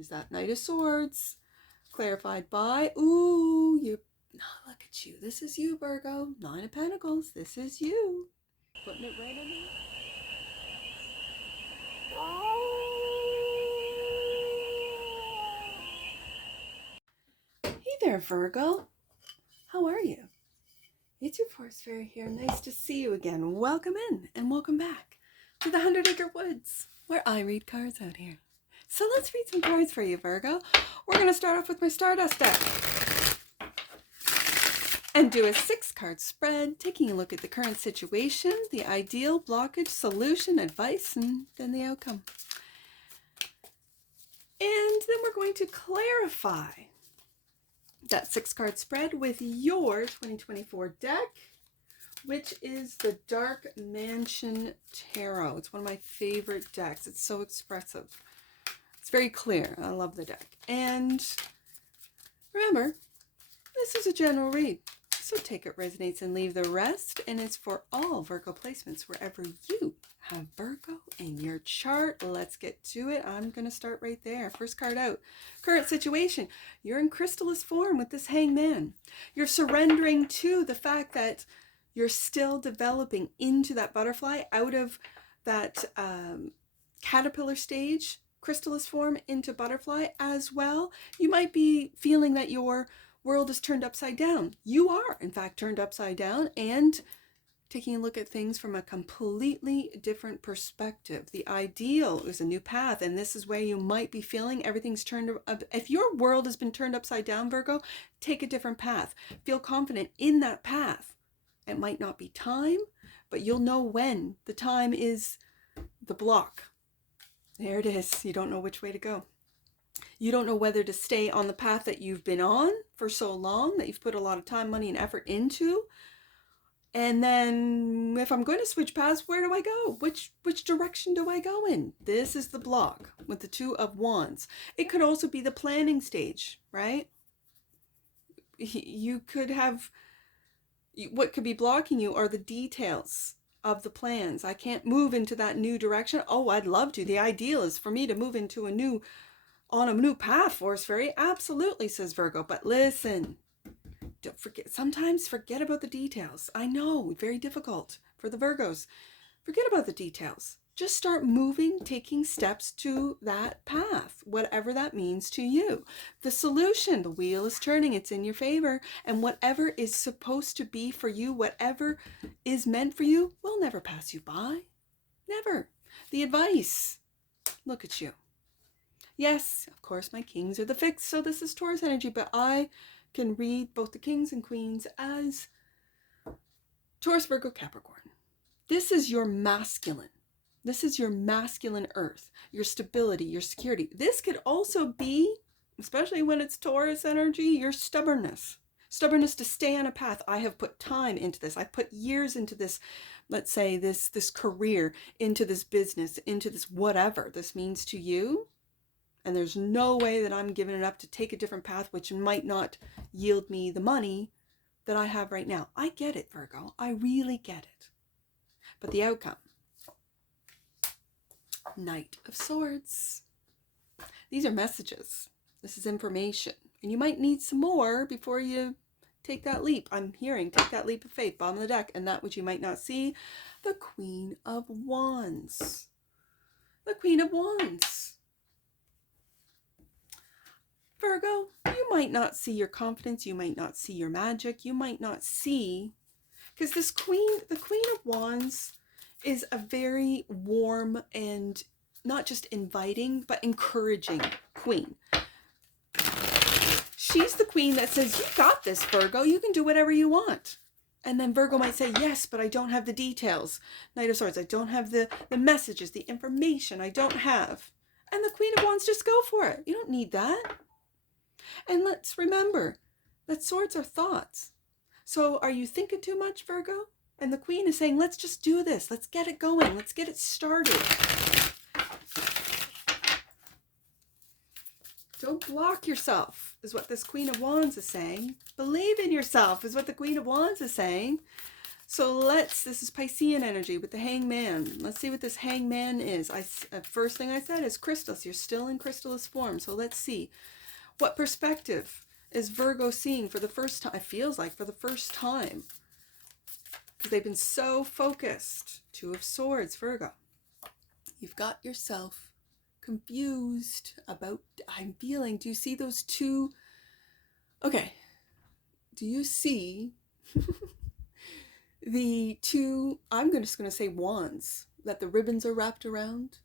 is that Knight of Swords, clarified by, ooh, you, oh, look at you. This is you, Virgo. Nine of Pentacles. This is you. Putting it right in there. Hey there, Virgo. How are you? It's your Forest Fairy here. Nice to see you again. Welcome in and welcome back to the 100-Acre Woods, where I read cards out here. So let's read some cards for you, Virgo. We're going to start off with my Stardust deck and do a 6-card spread, taking a look at the current situation, the ideal, blockage, solution, advice, and then the outcome. And then we're going to clarify that 6-card spread with your 2024 deck, which is the Dark Mansion Tarot. It's one of my favorite decks. It's so expressive. It's very clear. I love the deck. And remember, this is a general read, so take it resonates and leave the rest. And it's for all Virgo placements wherever you have Virgo in your chart. Let's get to it. I'm going to start right there. First card out. Current situation. You're in chrysalis form with this Hangman. You're surrendering to the fact that you're still developing into that butterfly, out of that caterpillar stage, chrysalis form into butterfly as well. You might be feeling that your world is turned upside down. You are, in fact, turned upside down and taking a look at things from a completely different perspective. The ideal is a new path, and this is where you might be feeling everything's turned up. If your world has been turned upside down, Virgo, take a different path. Feel confident in that path. It might not be time, but you'll know when the time is the block. There it is. You don't know which way to go. You don't know whether to stay on the path that you've been on for so long, that you've put a lot of time, money, and effort into. And then if I'm going to switch paths, where do I go? Which direction do I go in? This is the block with the Two of Wands. It could also be the planning stage, right? You could have, what could be blocking you are the details of the plans. I can't move into that new direction. Oh, I'd love to. The ideal is for me to move into on a new path, Forest Fairy. Absolutely, says Virgo. But listen, don't forget, sometimes forget about the details. I know, very difficult for the Virgos. Forget about the details. Just start moving, taking steps to that path, whatever that means to you. The solution, the wheel is turning, it's in your favor, and whatever is supposed to be for you, whatever is meant for you, will never pass you by. Never. The advice, look at you. Yes, of course, my kings are the fixed, so this is Taurus energy, but I can read both the kings and queens as Taurus, Virgo, Capricorn. This is your masculine. This is your masculine earth, your stability, your security. This could also be, especially when it's Taurus energy, your stubbornness. Stubbornness to stay on a path. I have put time into this. I've put years into this, let's say this career, into this business, into this whatever this means to you. And there's no way that I'm giving it up to take a different path, which might not yield me the money that I have right now. I get it, Virgo. I really get it. But the outcome, Knight of Swords. These are messages. This is information. And you might need some more before you take that leap. I'm hearing, take that leap of faith, bottom of the deck. And that which you might not see, the Queen of Wands. The Queen of Wands. Virgo, you might not see your confidence, you might not see your magic, you might not see, because this queen, the Queen of Wands, is a very warm and not just inviting, but encouraging queen. She's the queen that says, you got this, Virgo, you can do whatever you want. And then Virgo might say, yes, but I don't have the details. Knight of Swords, I don't have the messages, the information, I don't have. And the Queen of Wands, just go for it. You don't need that. And let's remember that swords are thoughts. So are you thinking too much, Virgo? And the Queen is saying, let's just do this. Let's get it going. Let's get it started. Don't block yourself, is what this Queen of Wands is saying. Believe in yourself, is what the Queen of Wands is saying. So this is Piscean energy with the Hangman. Let's see what this Hangman is. First thing I said is crystals. You're still in crystallis form. So let's see. What perspective is Virgo seeing for the first time? It feels like for the first time. Because they've been so focused. Two of Swords, Virgo. You've got yourself confused about, I'm feeling, do you see those two? Okay. Do you see the two, I'm just going to say wands that the ribbons are wrapped around?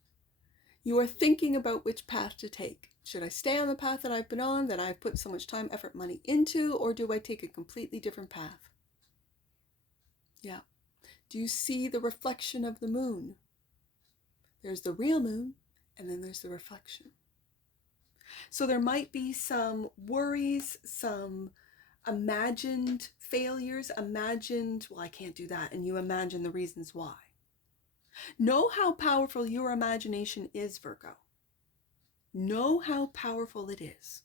You are thinking about which path to take. Should I stay on the path that I've been on, that I've put so much time, effort, money into, or do I take a completely different path? Yeah. Do you see the reflection of the moon? There's the real moon, and then there's the reflection. So there might be some worries, some imagined failures, well, I can't do that, and you imagine the reasons why. Know how powerful your imagination is, Virgo. Know how powerful it is.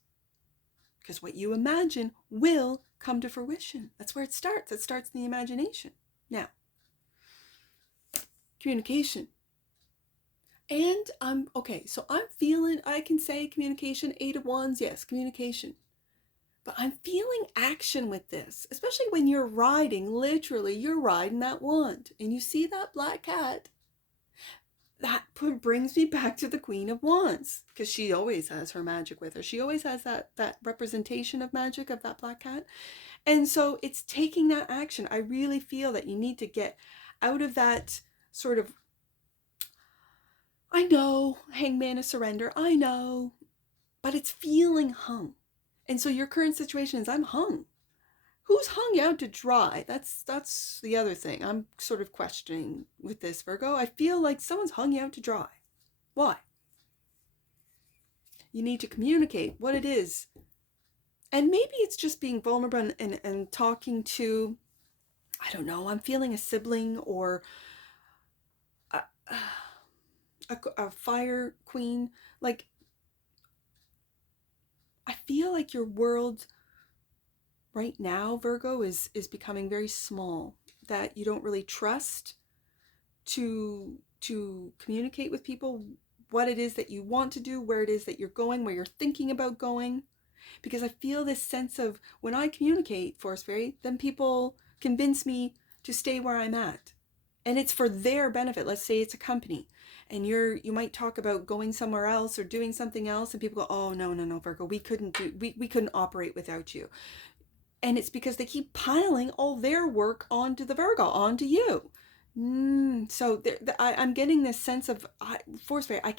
Because what you imagine will come to fruition. That's where it starts. It starts in the imagination. Now, communication. And I'm feeling, I can say communication, 8 of Wands, yes, communication. But I'm feeling action with this, especially when you're riding, literally, you're riding that wand. And you see that black cat, that brings me back to the Queen of Wands, because she always has her magic with her. She always has that representation of magic of that black cat. And so it's taking that action. I really feel that you need to get out of that sort of, I know, Hangman is surrender, I know, but it's feeling hung. And so your current situation is, I'm hung. Who's hung you out to dry? That's the other thing I'm sort of questioning with this, Virgo. I feel like someone's hung you out to dry. Why? You need to communicate what it is. And maybe it's just being vulnerable and talking to, I don't know, I'm feeling a sibling or a fire queen. Like, I feel like your world right now, Virgo, is becoming very small, that you don't really trust to communicate with people what it is that you want to do, where it is that you're going, where you're thinking about going. Because I feel this sense of, when I communicate, Force Fairy, then people convince me to stay where I'm at. And it's for their benefit. Let's say it's a company, and you might talk about going somewhere else or doing something else, and people go, oh, no, Virgo, we couldn't operate without you. And it's because they keep piling all their work onto the Virgo, onto you. So I'm getting this sense of, Force Fairy, I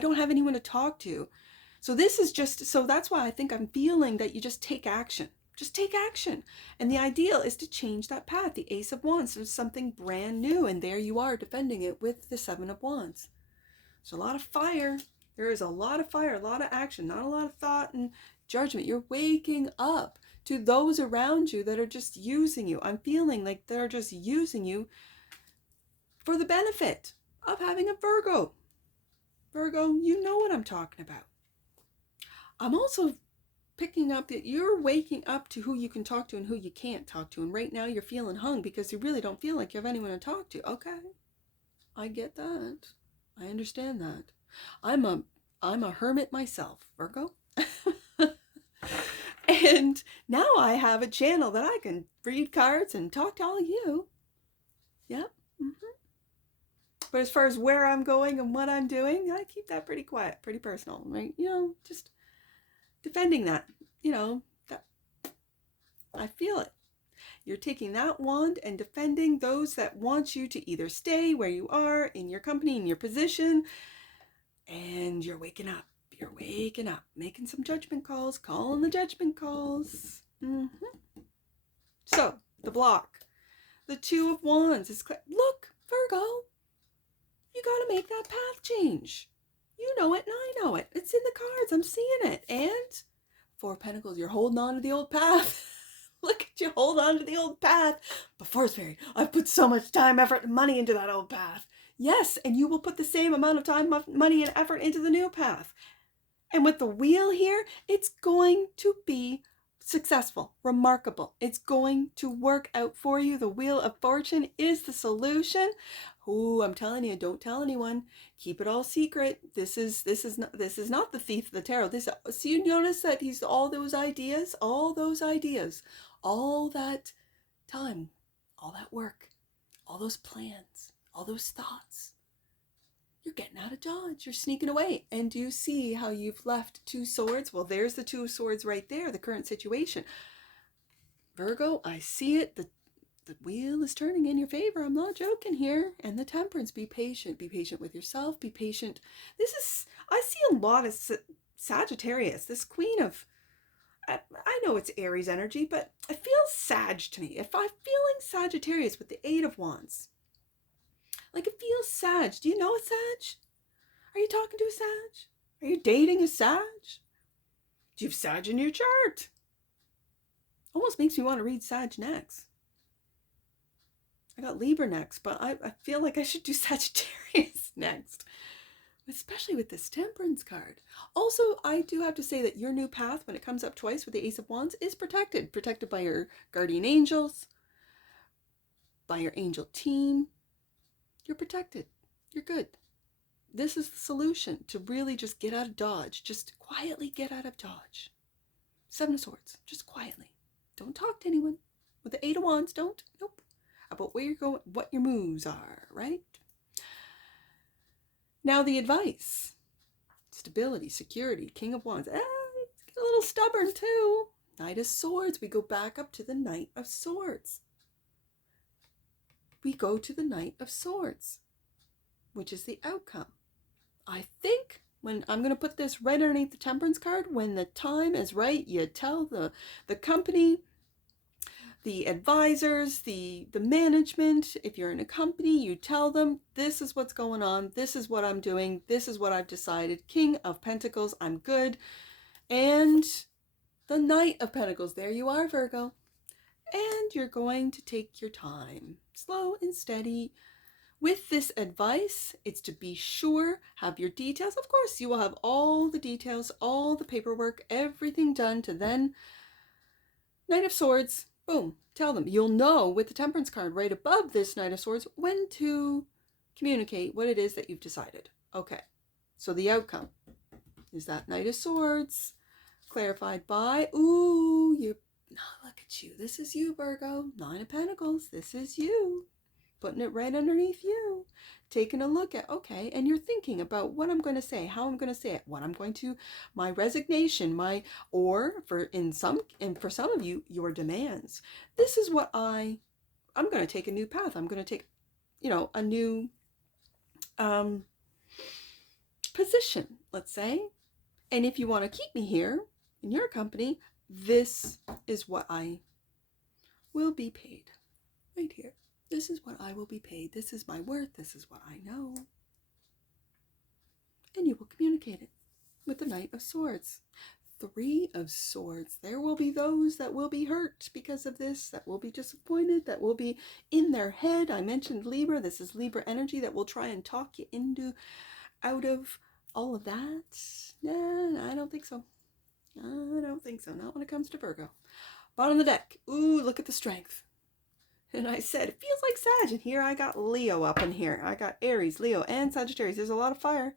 don't have anyone to talk to. So that's why I think I'm feeling that you just take action. Just take action. And the ideal is to change that path. The Ace of Wands is something brand new, and there you are defending it with the 7 of Wands. So a lot of fire. There is a lot of fire, a lot of action, not a lot of thought and judgment. You're waking up to those around you that are just using you. I'm feeling like they're just using you for the benefit of having a Virgo. Virgo, you know what I'm talking about. I'm also picking up that you're waking up to who you can talk to and who you can't talk to. And right now you're feeling hung because you really don't feel like you have anyone to talk to. Okay, I get that. I understand that. I'm a hermit myself, Virgo. And now I have a channel that I can read cards and talk to all of you. Yep. But as far as where I'm going and what I'm doing, I keep that pretty quiet, pretty personal, right? Just defending that, that I feel it. You're taking that wand and defending those that want you to either stay where you are, in your company, in your position, and you're waking up. You're waking up, making some judgment calls, calling the judgment calls. So, the block. The 2 of Wands is clear. Look, Virgo, you got to make that path change. You know it and I know it. It's in the cards. I'm seeing it. And 4 of Pentacles, you're holding on to the old path. Look at you, hold on to the old path. But Force Fairy, I've put so much time, effort, and money into that old path. Yes, and you will put the same amount of time, money, and effort into the new path. And with the wheel here, it's going to be successful, remarkable. It's going to work out for you. The Wheel of Fortune is the solution. Ooh, I'm telling you, don't tell anyone. Keep it all secret. This is not the Thief of the Tarot. So you notice that he's all those ideas, all that time, all that work, all those plans, all those thoughts. You're getting out of Dodge. You're sneaking away. And do you see how you've left 2 swords? Well, there's the 2 swords right there, the current situation. Virgo, I see it. The wheel is turning in your favor. I'm not joking here. And the Temperance, be patient. Be patient with yourself. Be patient. I see a lot of Sagittarius. This Queen of, I know it's Aries energy, but it feels Sag to me. If I'm feeling Sagittarius with the 8 of Wands, like it feels Sag. Do you know a Sag? Are you talking to a Sag? Are you dating a Sag? Do you have Sag in your chart? Almost makes me want to read Sag next. I got Libra next, but I feel like I should do Sagittarius next. Especially with this Temperance card. Also, I do have to say that your new path, when it comes up twice with the Ace of Wands, is protected. Protected by your guardian angels, by your angel team. You're protected. You're good. This is the solution to really just get out of Dodge. Just quietly get out of Dodge. 7 of Swords. Just quietly. Don't talk to anyone. With the 8 of Wands, don't. Nope. About where you're going, what your moves are, right? Now the advice. Stability, security, King of Wands. It's a little stubborn too. Knight of Swords. We go back up to the Knight of Swords. We go to the Knight of Swords, which is the outcome. I think when I'm going to put this right underneath the Temperance card, when the time is right, you tell the company, the advisors, the management, if you're in a company, you tell them, this is what's going on, this is what I'm doing, this is what I've decided. King of Pentacles, I'm good. And the Knight of Pentacles, there you are, Virgo. And you're going to take your time, slow and steady. With this advice, it's to be sure, have your details. Of course, you will have all the details, all the paperwork, everything done to then. Knight of Swords, boom, tell them. You'll know with the Temperance card right above this Knight of Swords when to communicate what it is that you've decided. Okay, so the outcome is that Knight of Swords, clarified by, ooh, you. Now look at you. This is you, Virgo. 9 of Pentacles. This is you. Putting it right underneath you. Taking a look at, okay, and you're thinking about what I'm going to say, how I'm going to say it, what I'm going to, my resignation, or for some of you, your demands. This is what I'm going to take a new path. I'm going to take, a new position, let's say. And if you want to keep me here in your company, this is what I will be paid. Right here. This is what I will be paid. This is my worth. This is what I know. And you will communicate it with the Knight of Swords. 3 of Swords. There will be those that will be hurt because of this, that will be disappointed, that will be in their head. I mentioned Libra. This is Libra energy that will try and talk you out of all of that. Nah, I don't think so. I don't think so. Not when it comes to Virgo. Bottom of the deck. Ooh, look at the strength. And I said, it feels like Sag. And here I got Leo up in here. I got Aries, Leo, and Sagittarius. There's a lot of fire.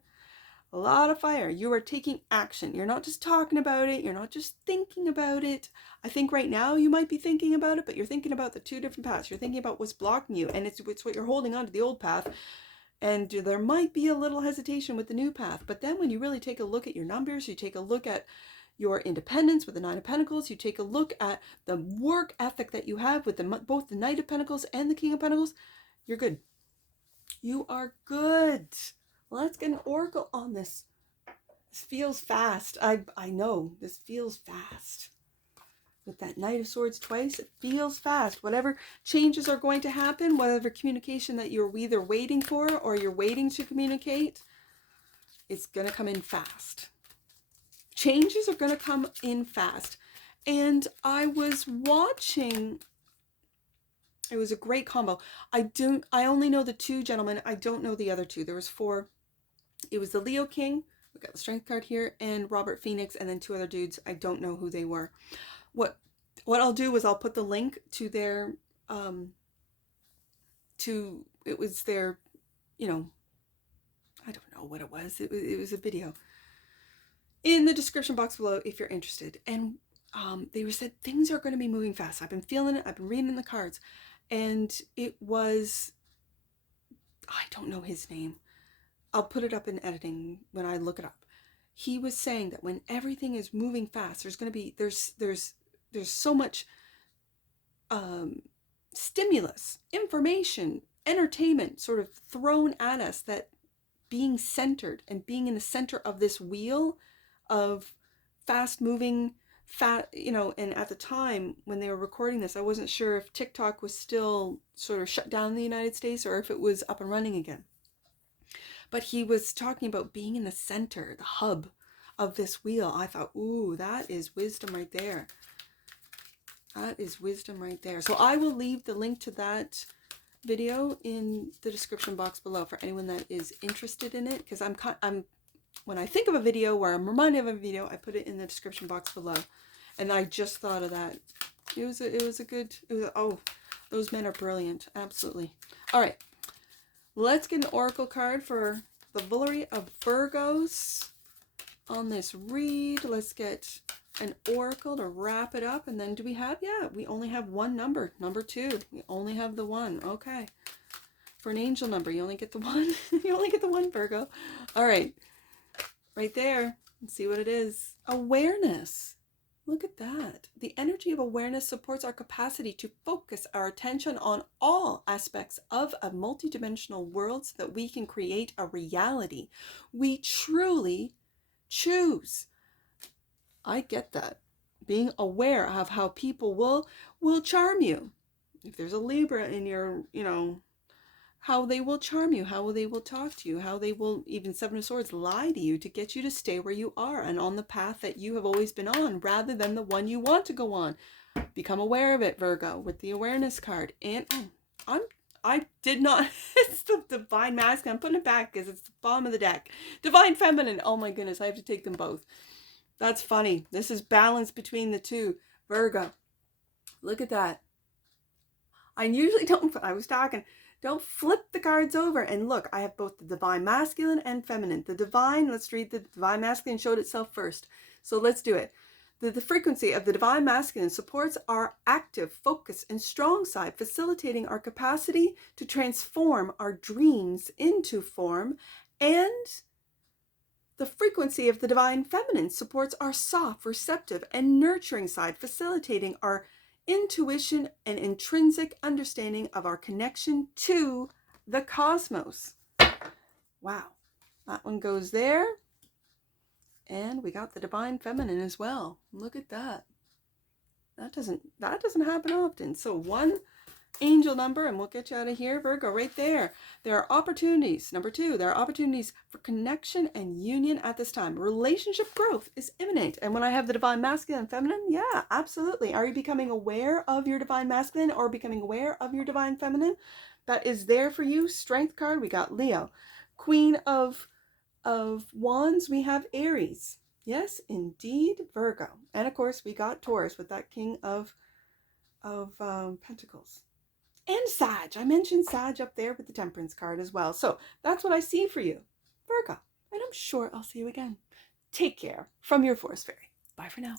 A lot of fire. You are taking action. You're not just talking about it. You're not just thinking about it. I think right now you might be thinking about it, but you're thinking about the 2 different paths. You're thinking about what's blocking you. And it's what you're holding on to, the old path. And there might be a little hesitation with the new path. But then when you really take a look at your numbers, you take a look at your independence with the 9 of Pentacles, you take a look at the work ethic that you have with both the Knight of Pentacles and the King of Pentacles, you're good. You are good. Let's get an oracle on this. This feels fast. I know this feels fast. With that Knight of Swords twice, it feels fast. Whatever changes are going to happen, whatever communication that you're either waiting for or you're waiting to communicate, it's going to come in fast. Changes are going to come in fast. And I was watching, it was a great combo. I only know the 2 gentlemen. I don't know the other 2. There was 4. It was the Leo King. We got the Strength card here, and Robert Phoenix, and then 2 other dudes. I don't know who they were. what I'll do is I'll put the link to their it was their, you know, I don't know what it was. It was a video in the description box below if you're interested. And they were said things are going to be moving fast. I've been feeling it. I've been reading the cards, and it was, I don't know his name. I'll put it up in editing when I look it up. He was saying that when everything is moving fast, there's going to be there's so much stimulus, information, entertainment sort of thrown at us, that being centered and being in the center of this wheel of fast moving, you know, and at the time when they were recording this, I wasn't sure if TikTok was still sort of shut down in the United States or if it was up and running again. But he was talking about being in the center, the hub of this wheel. I thought, ooh, that is wisdom right there. That is wisdom right there. So I will leave the link to that video in the description box below for anyone that is interested in it, because I'm when I think of a video where I'm reminded of a video, I put it in the description box below. And I just thought of that. Oh, those men are brilliant. Absolutely. All right. Let's get an oracle card for the Valerie of Virgos on this read. Let's get an oracle to wrap it up. And then do we have, yeah, we only have one number, number 2. We only have the 1. Okay. For an angel number, you only get the 1. You only get the 1, Virgo. All right. Right there. Let's see what it is. Awareness. Look at that. The energy of awareness supports our capacity to focus our attention on all aspects of a multidimensional world so that we can create a reality we truly choose. I get that. Being aware of how people will charm you. If there's a Libra in your, you know, how they will charm you, how they will talk to you, how they will, even 7 of Swords, lie to you to get you to stay where you are and on the path that you have always been on rather than the one you want to go on. Become aware of it, Virgo, with the awareness card. And I did not, it's the Divine Masculine. I'm putting it back because it's the bottom of the deck. Divine Feminine. Oh my goodness, I have to take them both. That's funny. This is balance between the two. Virgo. Look at that. I usually don't, I was talking. Don't flip the cards over. And look, I have both the Divine Masculine and Feminine. The Divine, let's read the Divine Masculine showed itself first. So let's do it. The frequency of the Divine Masculine supports our active, focus, and strong side, facilitating our capacity to transform our dreams into form. And the frequency of the Divine Feminine supports our soft, receptive, and nurturing side, facilitating our intuition and intrinsic understanding of our connection to the cosmos. Wow. That one goes there. And we got the Divine Feminine as well. Look at that. That doesn't happen often. So 1 angel number, and we'll get you out of here, Virgo, right there. There are opportunities. Number 2, there are opportunities for connection and union at this time. Relationship growth is imminent. And when I have the Divine Masculine and Feminine, yeah, absolutely. Are you becoming aware of your Divine Masculine or becoming aware of your Divine Feminine? That is there for you. Strength card, we got Leo. Queen of Wands, we have Aries. Yes, indeed, Virgo. And of course, we got Taurus with that King of Pentacles. And Sag. I mentioned Sag up there with the Temperance card as well. So that's what I see for you, Virgo. And I'm sure I'll see you again. Take care from your Forest Fairy. Bye for now.